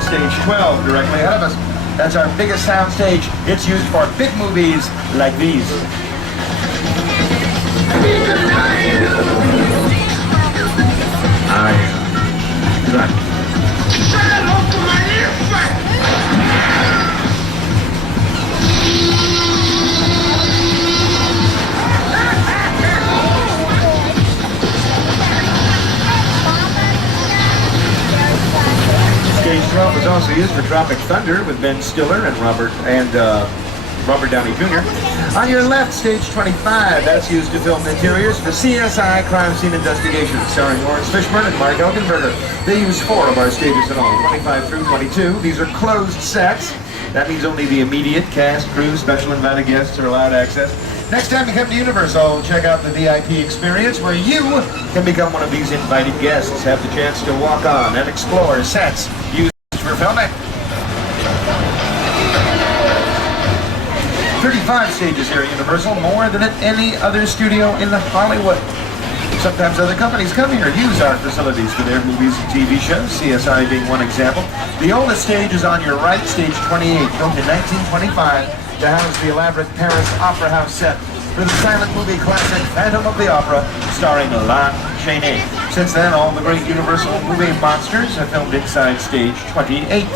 on stage 12 directly ahead of us. That's our biggest sound stage. It's used for big movies like these. Stage 12 was also used for Tropic Thunder with Ben Stiller and Robert Downey Jr. On your left, stage 25, that's used to film interiors for CSI Crime Scene Investigation, starring Lawrence Fishburne and Mark Elkenberger. They use 4 of our stages in all, 25 through 22. These are closed sets. That means only the immediate cast, crew, special invited guests are allowed access. Next time you come to Universal, check out the VIP experience where you can become one of these invited guests, have the chance to walk on and explore sets used for filming. 35 stages here at Universal, more than at any other studio in Hollywood. Sometimes other companies come here and use our facilities for their movies and TV shows, CSI being one example. The oldest stage is on your right, stage 28, built in 1925 to house the elaborate Paris Opera House set for the silent movie classic Phantom of the Opera, starring Lon Chaney. Since then, all the great Universal movie monsters have filmed inside stage 28.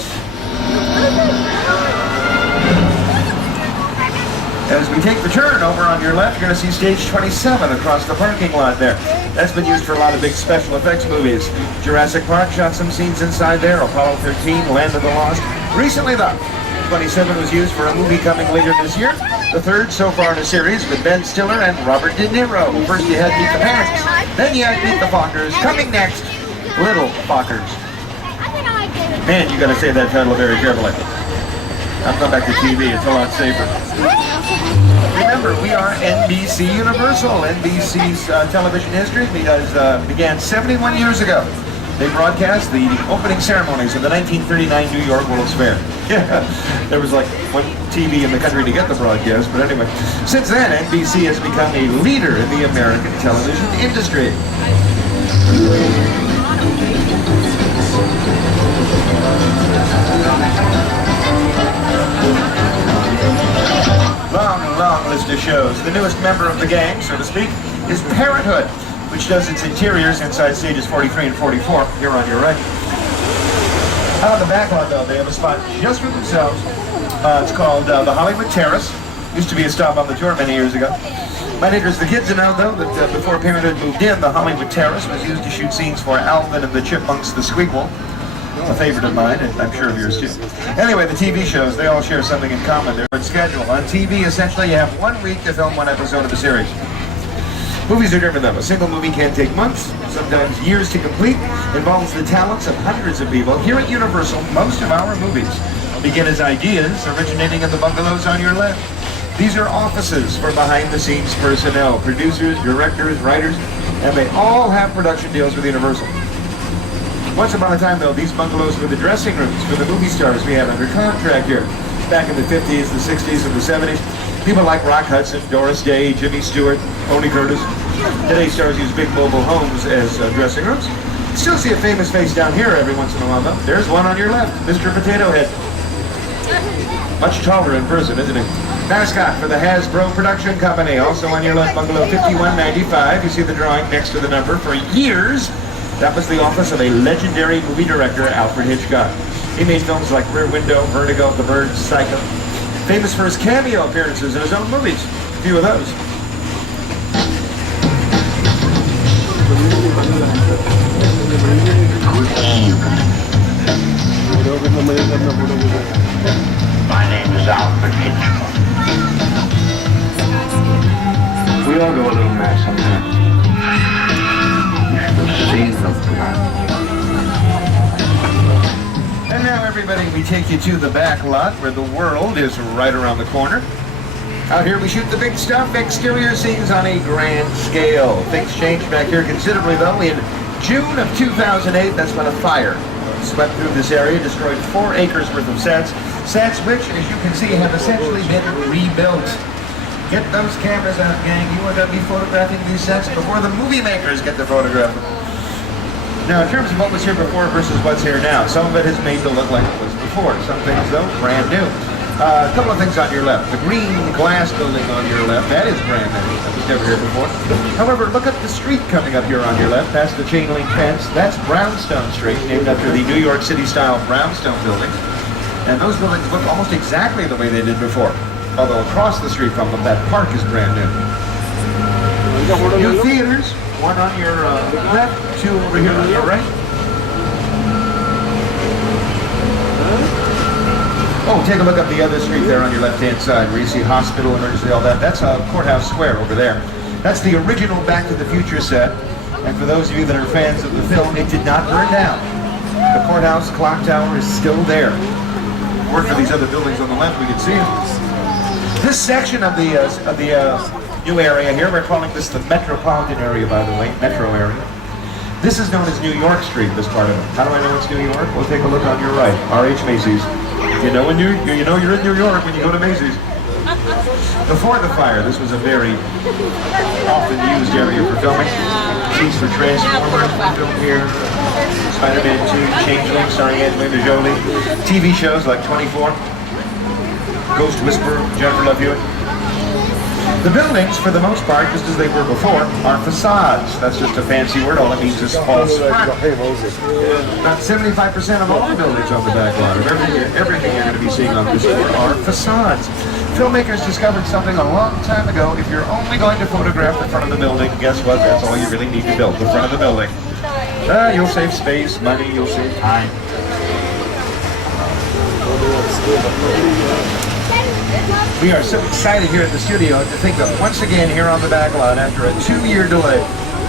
As we take the turn over on your left, you're going to see stage 27 across the parking lot there. That's been used for a lot of big special effects movies. Jurassic Park shot some scenes inside there, Apollo 13, Land of the Lost. Recently though, 27 was used for a movie coming later this year, the third so far in a series with Ben Stiller and Robert De Niro. First you had Meet the Parents, then you had Meet the Fockers. Coming next, Little Fockers. Man, you got to say that title very carefully. I'll come back to TV, it's a lot safer. Remember, we are NBC Universal. NBC's television history began 71 years ago. They broadcast the opening ceremonies of the 1939 New York World's Fair. Yeah, there was like one TV in the country to get the broadcast, but anyway. Since then, NBC has become a leader in the American television industry. Long list of shows. The newest member of the gang, so to speak, is Parenthood, which does its interiors inside stages 43 and 44, here on your right. Out on the back lot, though, they have a spot just for themselves. It's called the Hollywood Terrace. Used to be a stop on the tour many years ago. Might interest the kids to know, though, that before Parenthood moved in, the Hollywood Terrace was used to shoot scenes for Alvin and the Chipmunks, the Squeakquel. A favorite of mine, and I'm sure of yours too. Anyway, the TV shows, they all share something in common. They're on schedule. On TV, essentially, you have 1 week to film 1 episode of a series. Movies are different though. A single movie can take months, sometimes years to complete, involves the talents of hundreds of people. Here at Universal, most of our movies begin as ideas originating in the bungalows on your left. These are offices for behind-the-scenes personnel, producers, directors, writers, and they all have production deals with Universal. Once upon a time, though, these bungalows were the dressing rooms for the movie stars we have under contract here. Back in the 50s, the 60s, and the 70s, people like Rock Hudson, Doris Day, Jimmy Stewart, Tony Curtis. Today, stars use big mobile homes as dressing rooms. Still see a famous face down here every once in a while, though. There's one on your left, Mr. Potato Head. Much taller in person, isn't he? Mascot for the Hasbro Production Company, also on your left, bungalow 5195. You see the drawing next to the number. For years, that was the office of a legendary movie director, Alfred Hitchcock. He made films like Rear Window, Vertigo, The Birds, Psycho. Famous for his cameo appearances in his own movies. A few of those. My name is Alfred Hitchcock. We all go a little mad sometimes. You should have seen the blood. And now, everybody, we take you to the back lot where the world is right around the corner. Out here we shoot the big stuff, exterior scenes on a grand scale. Things changed back here considerably, though. In June of 2008, that's when a fire swept through this area, destroyed 4 acres worth of sets. Sets which, as you can see, have essentially been rebuilt. Get those cameras out, gang. You are going to be photographing these sets before the movie makers get to photograph them. Now, in terms of what was here before versus what's here now, some of it is made to look like it was before. Some things, though, brand new. A couple of things on your left. The green glass building on your left, that is brand new. That was never here before. However, look at the street coming up here on your left, past the chain link fence. That's Brownstone Street, named after the New York City-style brownstone building. And those buildings look almost exactly the way they did before. Although across the street from them, that park is brand new. New theaters, one on your left, two over here on your right. Oh, take a look up the other street there on your left-hand side where you see hospital, emergency, all that. That's Courthouse Square over there. That's the original Back to the Future set. And for those of you that are fans of the film, it did not burn down. The courthouse clock tower is still there. Word for these other buildings on the left, we can see it. This section of the new area here, we're calling this the metropolitan area, by the way, metro area. This is known as New York Street, this part of it. How do I know it's New York? Well, take a look on your right, R.H. Macy's. You know you're in New York when you go to Macy's. Before the fire, this was a very often used area for filming. Seats for Transformers were filmed here. Spider-Man 2, Changeling, starring Angelina Jolie. TV shows like 24, Ghost Whisperer, Jennifer Love Hewitt. The buildings, for the most part, just as they were before, are facades. That's just a fancy word. All it means is false front. About 75% of all the buildings on the back lot of everything you're going to be seeing on this tour are facades. Filmmakers discovered something a long time ago. If you're only going to photograph the front of the building, guess what? That's all you really need to build, the front of the building. You'll save space, money, you'll save time. We are so excited here at the studio to think that once again here on the back lot, after a 2-year delay,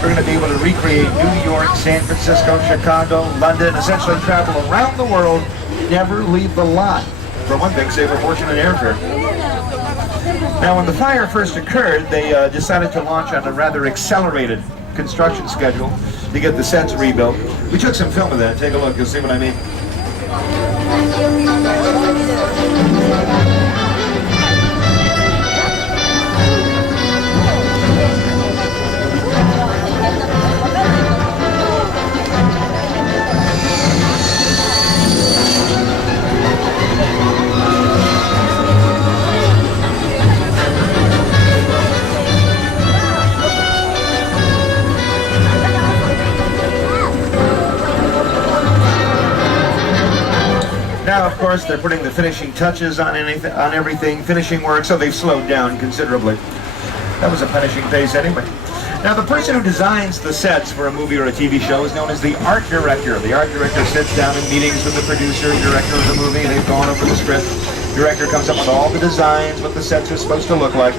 we're going to be able to recreate New York, San Francisco, Chicago, London, essentially travel around the world, never leave the lot. For one thing, save a fortune in airfare. Now, when the fire first occurred, they decided to launch on a rather accelerated construction schedule to get the sets rebuilt. We took some film of that. Take a look. You'll see what I mean. Now, of course, they're putting the finishing touches on everything, finishing work, so they've slowed down considerably. That was a punishing pace anyway. Now, the person who designs the sets for a movie or a TV show is known as the art director. The art director sits down in meetings with the producer, director of the movie. They've gone over the script. Director comes up with all the designs, what the sets are supposed to look like.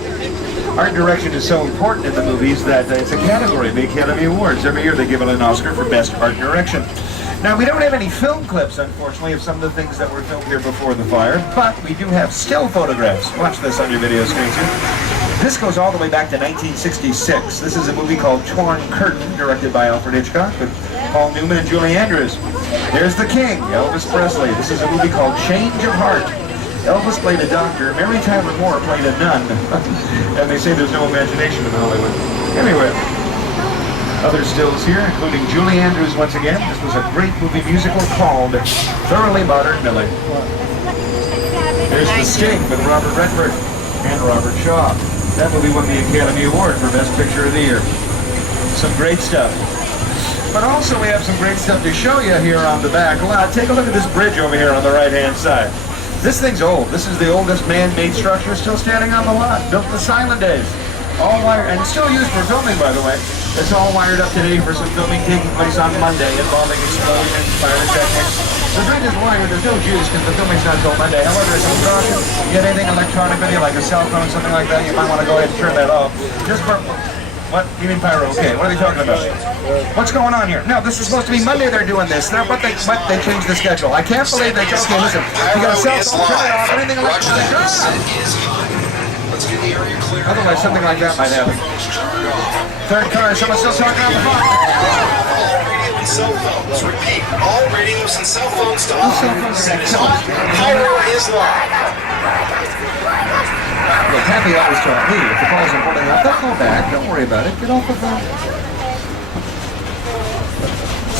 Art direction is so important in the movies that it's a category, the Academy Awards. Every year they give it an Oscar for Best Art Direction. Now, we don't have any film clips, unfortunately, of some of the things that were filmed here before the fire, but we do have still photographs. Watch this on your video screens here. This goes all the way back to 1966. This is a movie called Torn Curtain, directed by Alfred Hitchcock, with Paul Newman and Julie Andrews. There's the King, Elvis Presley. This is a movie called Change of Heart. Elvis played a doctor, Mary Tyler Moore played a nun. And they say there's no imagination in Hollywood. Anyway. Other stills here, including Julie Andrews once again. This was a great movie musical called Thoroughly Modern Millie. There's The Sting with Robert Redford and Robert Shaw. That movie won the Academy Award for Best Picture of the Year. Some great stuff. But also we have some great stuff to show you here on the back lot. Take a look at this bridge over here on the right-hand side. This thing's old. This is the oldest man-made structure still standing on the lot, built in the silent days. All wired, and still used for filming, by the way. It's all wired up today for some filming taking place on Monday involving explosions, pyrotechnics. The bridge is wired, there's no juice because the filming's not until Monday. However, as a precaution, you get anything electronic with you, like a cell phone, something like that, you might want to go ahead and turn that off. Just for, what? You mean pyro? Okay, what are they talking about? What's going on here? No, this is supposed to be Monday they're doing this, but they changed the schedule. I can't believe they just, okay, listen, you got a cell phone, turn it off, anything electronic, turn it off. Otherwise, something like that might happen. Third car, someone still talking on the phone. Radio and cell phones. Repeat, all radios and cell phones to off. Pyro is live. Look, Happy always told me, if the call's important enough, they'll call back. Don't worry about it. Get off the phone.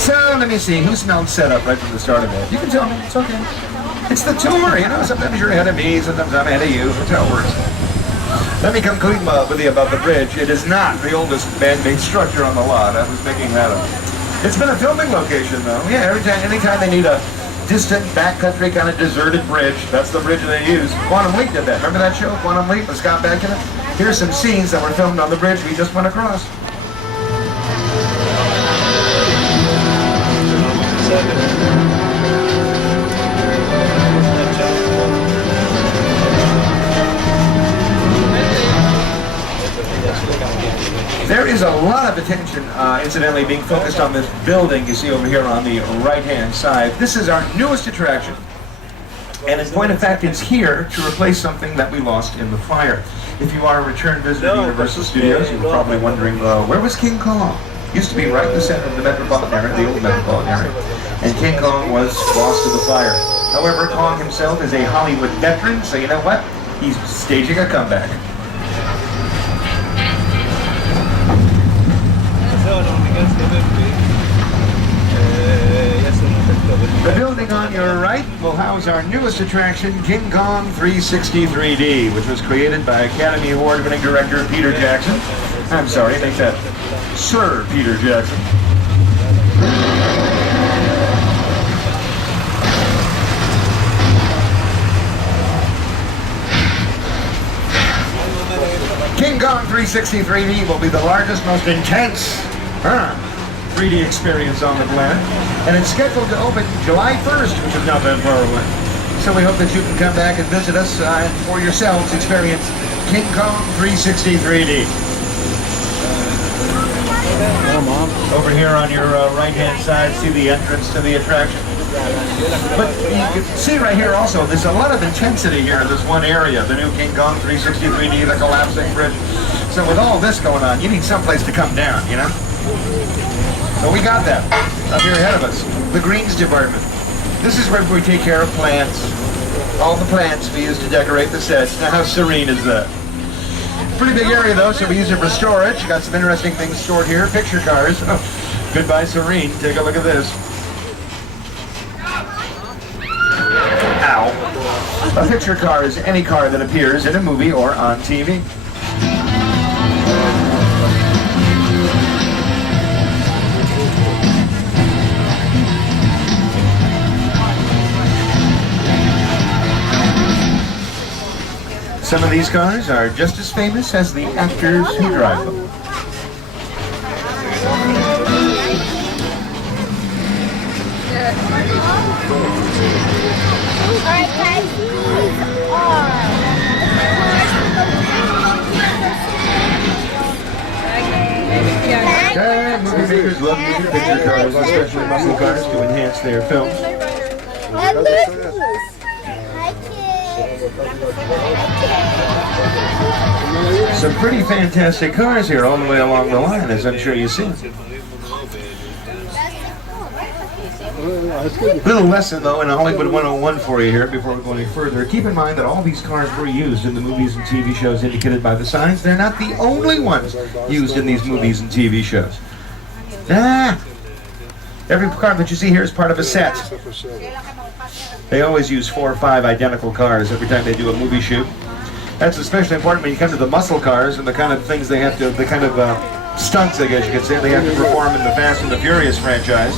So, let me see, who smelled setup right from the start of it? You can tell me, it's okay. It's the tour, you know, sometimes you're ahead of me, sometimes I'm ahead of you, that's how it works. Let me come clean with you about the bridge. It is not the oldest man-made structure on the lot. I was making that up. It's been a filming location, though. Yeah, anytime they need a distant, backcountry kind of deserted bridge, that's the bridge they use. Quantum Leap did that. Remember that show, Quantum Leap, with Scott Bakula? Here's some scenes that were filmed on the bridge we just went across. There is a lot of attention, incidentally, being focused on this building you see over here on the right-hand side. This is our newest attraction, and in point of fact, it's here to replace something that we lost in the fire. If you are a return visitor to Universal Studios, you're probably wondering, where was King Kong? Used to be right in the center of the metropolitan area, the old metropolitan area, and King Kong was lost to the fire. However, Kong himself is a Hollywood veteran, so you know what? He's staging a comeback. The building on your right will house our newest attraction, King Kong 360 3D, which was created by Academy Award-winning director Peter Jackson. I'm sorry, make that Sir Peter Jackson. King Kong 360 3D will be the largest, most intense 3D experience on the planet, and it's scheduled to open July 1st, which is not that far away. So we hope that you can come back and visit us and for yourselves experience King Kong 360 3D. Over here on your right-hand side, see the entrance to the attraction. But you can see right here also, there's a lot of intensity here in this one area, the new King Kong 360 3D, the collapsing bridge. So with all this going on, you need someplace to come down, you know? So we got that up here ahead of us, the greens department. This is where we take care of plants. All the plants we use to decorate the sets. Now how serene is that? Pretty big area though, so we use it for storage. Got some interesting things stored here. Picture cars. Oh, goodbye serene. Take a look at this. Ow. A picture car is any car that appears in a movie or on TV. Some of these cars are just as famous as the actors who drive them. Movie makers love using picture cars, especially muscle cars, to enhance their films. Some pretty fantastic cars here all the way along the line, as I'm sure you've seen. Little lesson though in Hollywood 101 for you here before we go any further. Keep in mind that all these cars were used in the movies and TV shows indicated by the signs. They're not the only ones used in these movies and TV shows. Every car that you see here is part of a set. They always use 4 or 5 identical cars every time they do a movie shoot. That's especially important when you come to the muscle cars and the kind of things they have to, the kind of stunts, I guess you could say, they have to perform in the Fast and the Furious franchise.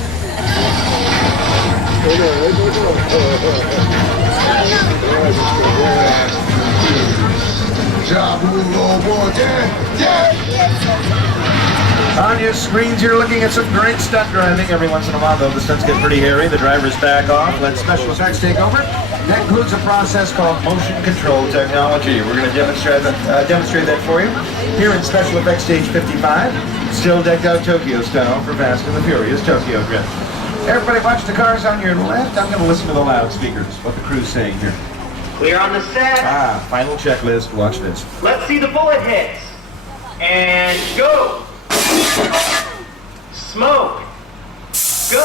On your screens, you're looking at some great stunt driving. Every once in a while, though, the stunts get pretty hairy. The drivers back off, let special effects take over. That includes a process called motion control technology. We're going to demonstrate that for you here in Special Effects Stage 55. Still decked out Tokyo style for Fast and the Furious Tokyo Drift. Everybody watch the cars on your left. I'm going to listen to the loudspeakers, what the crew's saying here. Clear on the set. Final checklist. Watch this. Let's see the bullet hits. And go. Smoke. Go.